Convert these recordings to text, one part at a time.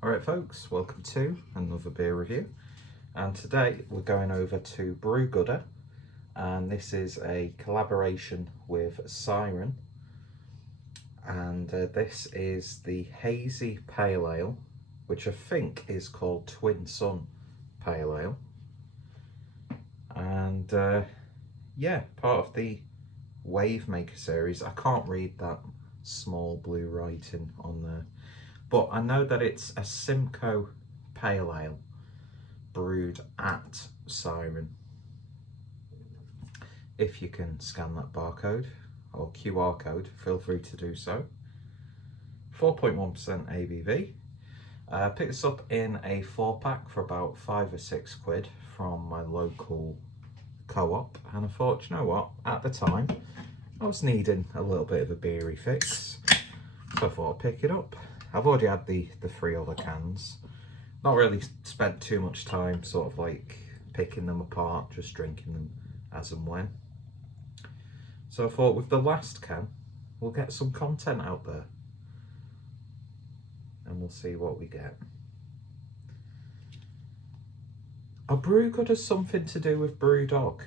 Alright folks, welcome to another beer review, and today we're going over to Brewgooder, and this is a collaboration with Siren, and this is the Hazy Pale Ale, which I think is called Twin Sun Pale Ale, and yeah, part of the Wavemaker series. I can't read that small blue writing on there, but I know that it's a Simcoe Pale Ale brewed at Siren. If you can scan that barcode or QR code, feel free to do so. 4.1% ABV. Picked this up in a 4-pack for about £5 or £6 from my local co-op, and I thought, you know what, at the time I was needing a little bit of a beery fix, so I thought I'd pick it up. I've already had the 3 other cans, not really spent too much time sort of like picking them apart, just drinking them as and when. So I thought with the last can we'll get some content out there and we'll see what we get. Are Brewgooder something to do with Brewdog?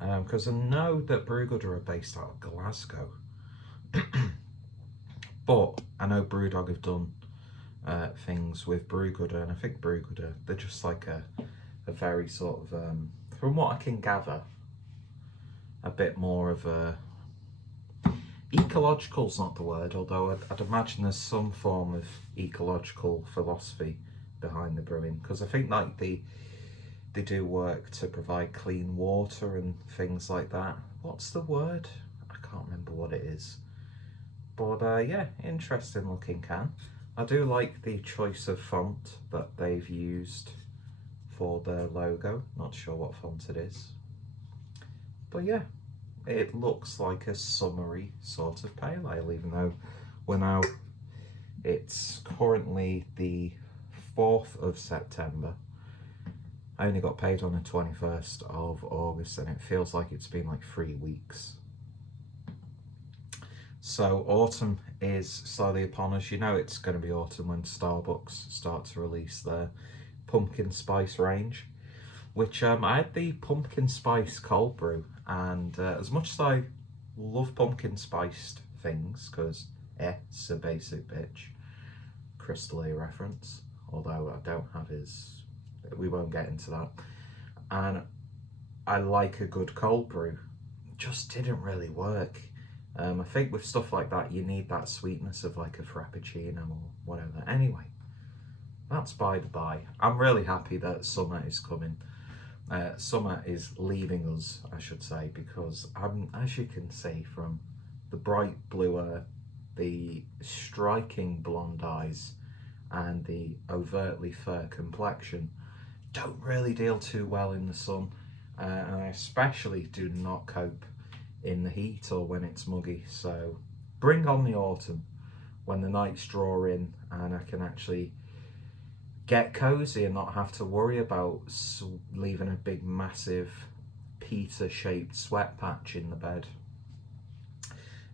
Because I know that Brewgooder are based out of Glasgow. But I know Brewdog have done things with Brewgooder, and I think Brewgooder, they're just like a very sort of, from what I can gather, a bit more of a, ecological's not the word, although I'd imagine there's some form of ecological philosophy behind the brewing, because I think like they do work to provide clean water and things like that. What's the word? I can't remember what it is. But yeah, interesting looking can. I do like the choice of font that they've used for their logo. Not sure what font it is. But yeah, it looks like a summery sort of pale ale, even though we're now, it's currently the 4th of September. I only got paid on the 21st of August, and it feels like it's been like 3 weeks. So autumn is slowly upon us. You know it's going to be autumn when Starbucks start to release their pumpkin spice range, which I had the pumpkin spice cold brew, and as much as I love pumpkin spiced things, because it's a basic bitch, Crystal A reference, although I don't have his, we won't get into that, and I like a good cold brew, it just didn't really work. I think with stuff like that, you need that sweetness of like a frappuccino or whatever. Anyway, that's by the by. I'm really happy that summer is coming. Summer is leaving us, I should say, because as you can see from the bright blue air, the striking blonde eyes, and the overtly fair complexion, don't really deal too well in the sun, and I especially do not cope in the heat or when it's muggy. So bring on the autumn, when the nights draw in and I can actually get cozy and not have to worry about leaving a big massive pita shaped sweat patch in the bed.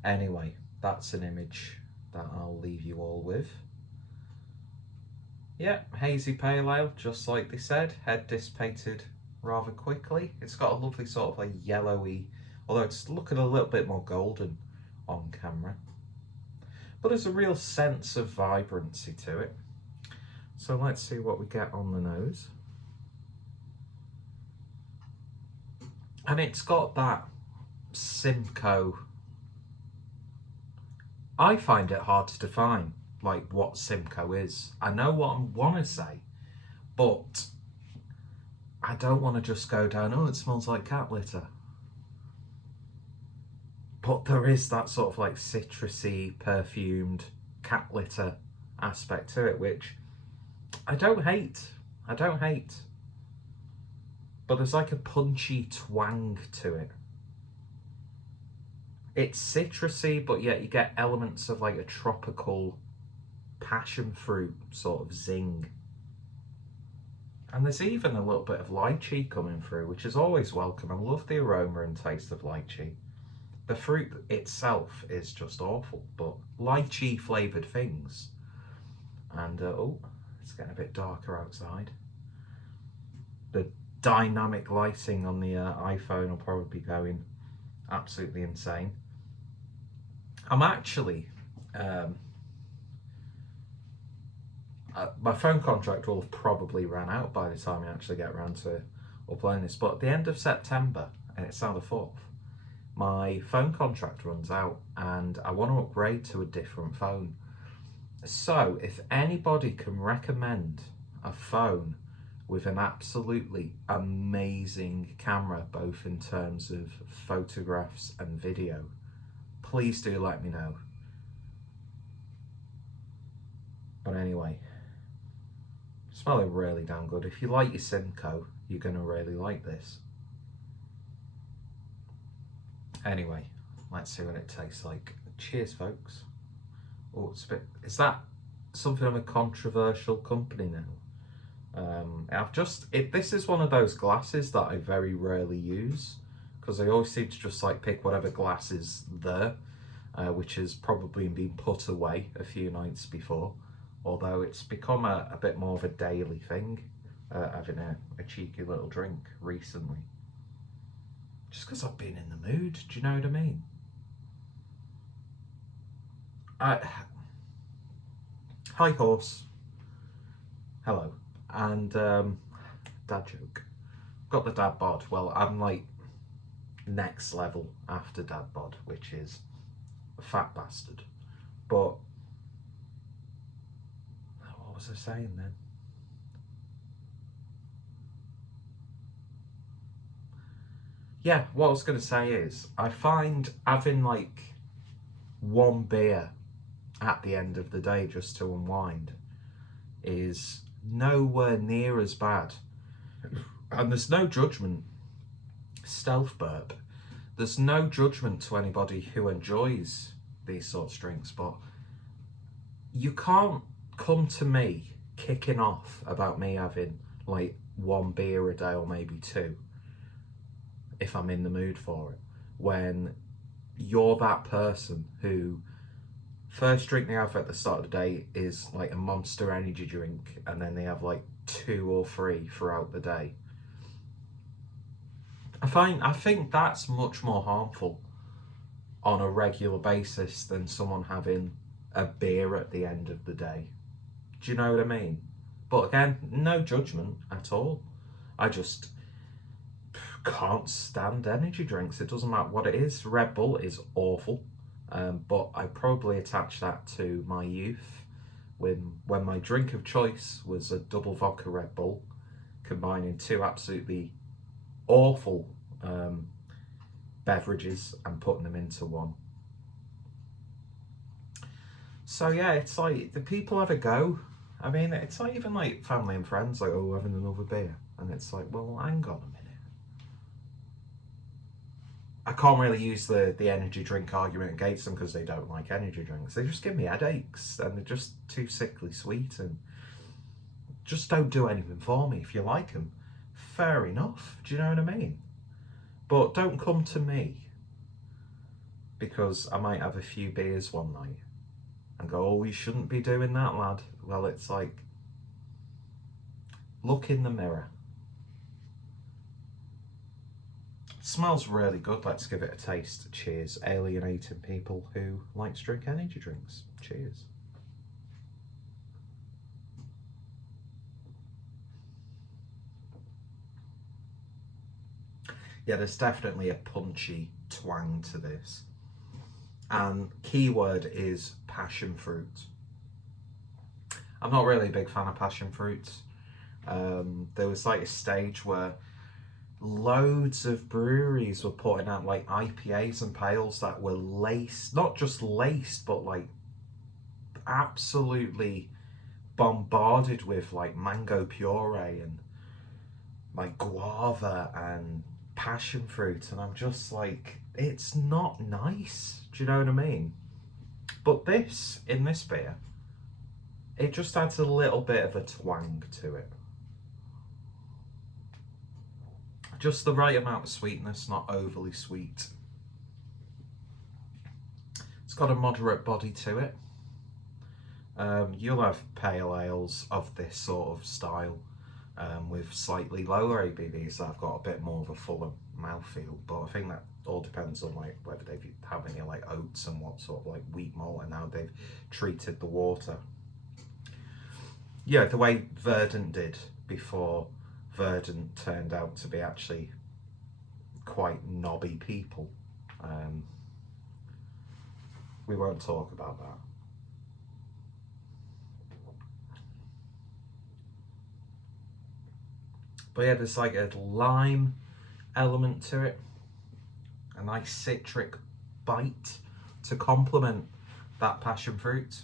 Anyway, that's an image that I'll leave you all with. Yeah, hazy pale ale, just like they said, head dissipated rather quickly. It's got a lovely sort of like yellowy, although it's looking a little bit more golden on camera, but there's a real sense of vibrancy to it. So let's see what we get on the nose. And it's got that Simcoe, I find it hard to define like what Simcoe is. I know what I want to say, but I don't want to just go down, oh, it smells like cat litter. But there is that sort of like citrusy, perfumed cat litter aspect to it, which I don't hate. I don't hate. But there's like a punchy twang to it. It's citrusy, but yet you get elements of like a tropical passion fruit sort of zing. And there's even a little bit of lychee coming through, which is always welcome. I love the aroma and taste of lychee. The fruit itself is just awful, but lychee flavoured things. And oh, It's getting a bit darker outside. The dynamic lighting on the iPhone will probably be going absolutely insane. I'm actually my phone contract will have probably ran out by the time I actually get around to uploading this, but at the end of September, and it's now the 4th, my phone contract runs out and I want to upgrade to a different phone. So if anybody can recommend a phone with an absolutely amazing camera, both in terms of photographs and video, please do let me know. But anyway, smelling really damn good. If you like your Simcoe, you're going to really like this. Anyway, let's see what it tastes like. Cheers, folks. Oh, it's a bit, is that something of a controversial company now? This is one of those glasses that I very rarely use, because I always seem to just like pick whatever glass is there, which has probably been put away a few nights before, although it's become a bit more of a daily thing, having a cheeky little drink recently. Just because I've been in the mood, do you know what I mean? Hi horse. Hello. And dad joke. Got the dad bod. Well, I'm like next level after dad bod, which is a fat bastard. But what was I saying then? Yeah, what I was going to say is, I find having like one beer at the end of the day just to unwind is nowhere near as bad. And there's no judgment. Stealth burp. There's no judgment to anybody who enjoys these sorts of drinks, but you can't come to me kicking off about me having like one beer a day or maybe two if I'm in the mood for it, when you're that person who first drink they have at the start of the day is like a Monster energy drink, and then they have like 2 or 3 throughout the day. I think that's much more harmful on a regular basis than someone having a beer at the end of the day. Do you know what I mean? But again, no judgment at all. I just can't stand energy drinks. It doesn't matter what it is. Red Bull is awful, but I probably attach that to my youth when my drink of choice was a double vodka Red Bull, combining 2 absolutely awful beverages and putting them into one. So yeah, it's like the people have a go. I mean, it's not even like family and friends like, oh, having another beer, and it's like, well, hang on a minute. I can't really use the energy drink argument against them because they don't like energy drinks. They just give me headaches and they're just too sickly sweet and just don't do anything for me. If you like them, fair enough. Do you know what I mean? But don't come to me because I might have a few beers one night and go, oh, you shouldn't be doing that, lad. Well, it's like, look in the mirror. Smells really good. Let's give it a taste. Cheers. Alienating people who like to drink energy drinks. Cheers. Yeah, there's definitely a punchy twang to this. And keyword is passion fruit. I'm not really a big fan of passion fruits. There was like a stage where loads of breweries were putting out like IPAs and pales that were laced, not just laced, but like absolutely bombarded with like mango puree and like guava and passion fruit, and I'm just like, it's not nice. Do you know what I mean? But in this beer, it just adds a little bit of a twang to it. Just the right amount of sweetness, not overly sweet. It's got a moderate body to it. You'll have pale ales of this sort of style with slightly lower ABVs that have got a bit more of a fuller mouthfeel, but I think that all depends on like whether they have any like oats and what sort of like wheat malt and how they've treated the water. Yeah, the way Verdant did before Verdant turned out to be actually quite knobby people. We won't talk about that. But yeah, there's like a lime element to it, a nice citric bite to complement that passion fruit.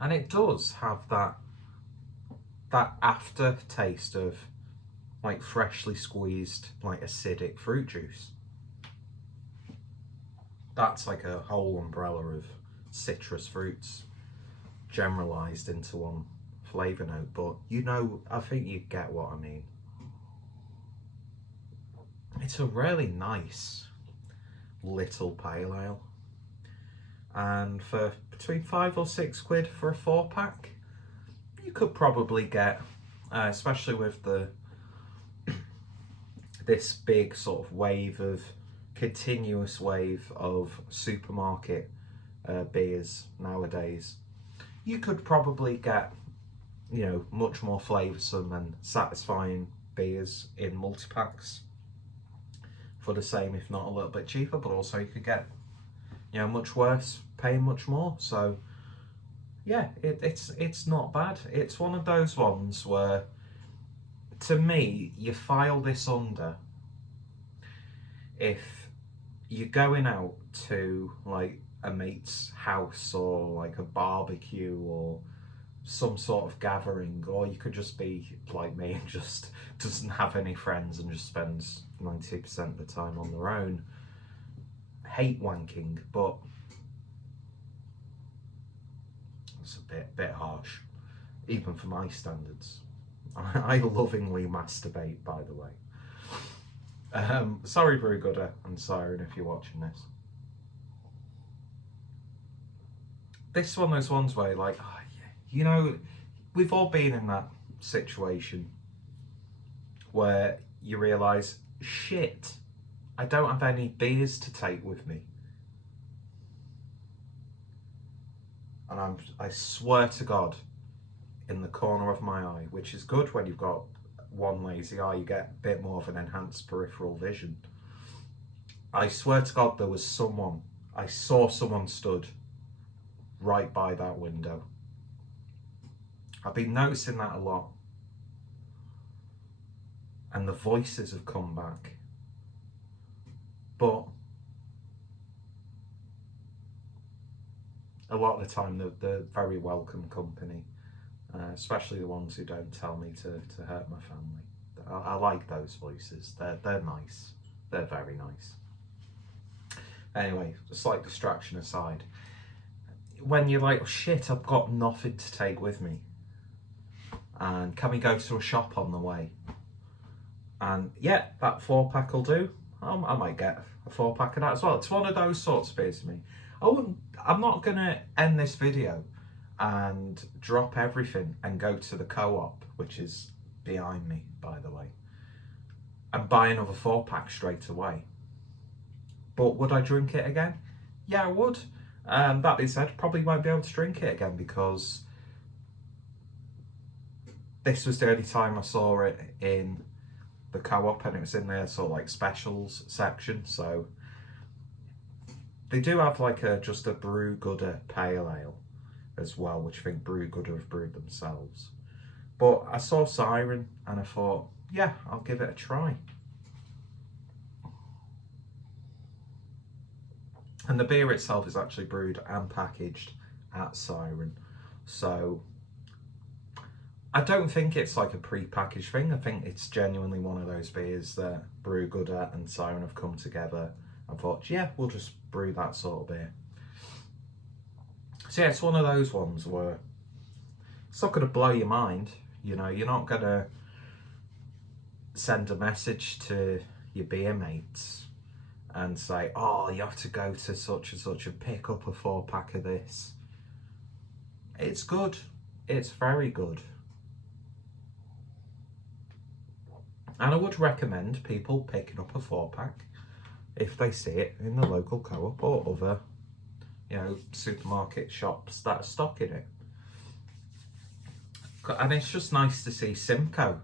And it does have that aftertaste of like freshly squeezed, like acidic fruit juice. That's like a whole umbrella of citrus fruits generalized into one flavour note, but you know, I think you get what I mean. It's a really nice little pale ale, and for between £5 or £6 for a 4-pack, you could probably get, especially with this big sort of continuous wave of supermarket beers nowadays, you could probably get, you know, much more flavoursome and satisfying beers in multi-packs for the same, if not a little bit cheaper, but also you could get, you know, much worse paying much more. So yeah, it's not bad. It's one of those ones where, to me, you file this under if you're going out to like a mate's house or like a barbecue or some sort of gathering, or you could just be like me and just doesn't have any friends and just spends 90% of the time on their own. Hate wanking, but it's a bit harsh, even for my standards. I lovingly masturbate, by the way. Sorry, Brewgooder and Siren, if you're watching this. This is one of those ones where, like, oh, yeah, you know, we've all been in that situation where you realise, shit, I don't have any beers to take with me. And I swear to God, in the corner of my eye, which is good when you've got one lazy eye, you get a bit more of an enhanced peripheral vision. I swear to God, there was someone, I saw someone stood right by that window. I've been noticing that a lot. And the voices have come back. But a lot of the time, they're very welcome company. Especially the ones who don't tell me to hurt my family. I like those voices. They're nice. They're very nice. Anyway, a slight distraction aside. When you're like, oh, shit, I've got nothing to take with me, and can we go to a shop on the way? And yeah, that 4-pack will do. I might get a 4-pack of that as well. It's one of those sorts of beers to me. I'm not gonna end this video and drop everything and go to the Co-op, which is behind me, by the way, and buy another 4-pack straight away. But would I drink it again? Yeah, I would. That being said, probably won't be able to drink it again because this was the only time I saw it in the Co-op, and it was in their sort of like specials section. So they do have like just a Brewgooder pale ale as well, which I think Brewgooder have brewed themselves. But I saw Siren and I thought, yeah, I'll give it a try. And the beer itself is actually brewed and packaged at Siren. So I don't think it's like a pre-packaged thing. I think it's genuinely one of those beers that Brewgooder and Siren have come together and thought, yeah, we'll just brew that sort of beer. So yeah, it's one of those ones where it's not going to blow your mind. You know, you're not going to send a message to your beer mates and say, oh, you have to go to such and such and pick up a 4-pack of this. It's good. It's very good. And I would recommend people picking up a 4-pack if they see it in the local co-op or other, you know, supermarket shops that are stocking it. And it's just nice to see Simcoe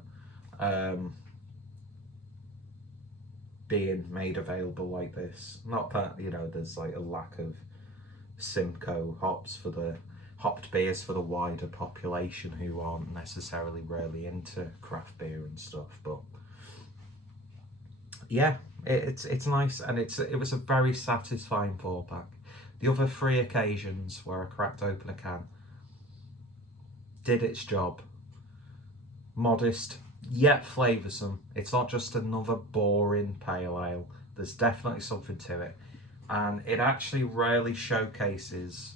being made available like this. Not that, you know, there's like a lack of Simcoe hops for the hopped beers for the wider population who aren't necessarily really into craft beer and stuff, but yeah, it's nice, and it was a very satisfying 4-pack. The other 3 occasions where I cracked open a can did its job. Modest yet flavoursome. It's not just another boring pale ale. There's definitely something to it, and it actually really showcases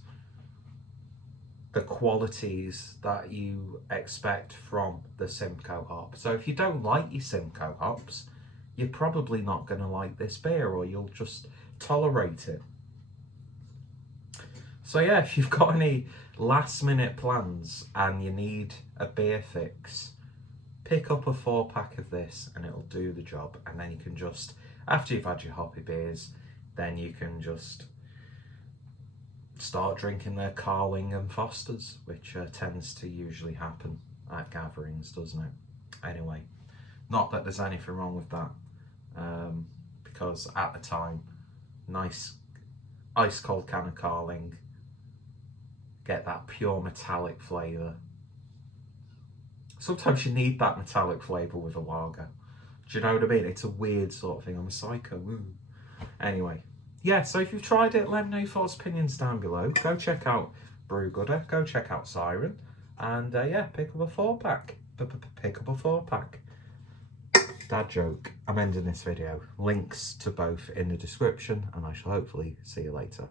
the qualities that you expect from the Simcoe hop. So if you don't like your Simcoe hops, you're probably not going to like this beer, or you'll just tolerate it. So yeah, if you've got any last minute plans and you need a beer fix, pick up a 4-pack of this and it'll do the job. And then you can just, after you've had your hoppy beers, then you can just start drinking their Carling and Fosters, which tends to usually happen at gatherings, doesn't it? Anyway, not that there's anything wrong with that, because at the time, nice ice cold can of Carling, get that pure metallic flavour. Sometimes you need that metallic flavour with a lager. Do you know what I mean? It's a weird sort of thing. I'm a psycho. Woo. Anyway, yeah, so if you've tried it, let me know your thoughts, opinions down below. Go check out Brewgooder, go check out Siren, and yeah, pick up a 4-pack. Pick up a 4-pack. Dad joke. I'm ending this video. Links to both in the description, and I shall hopefully see you later.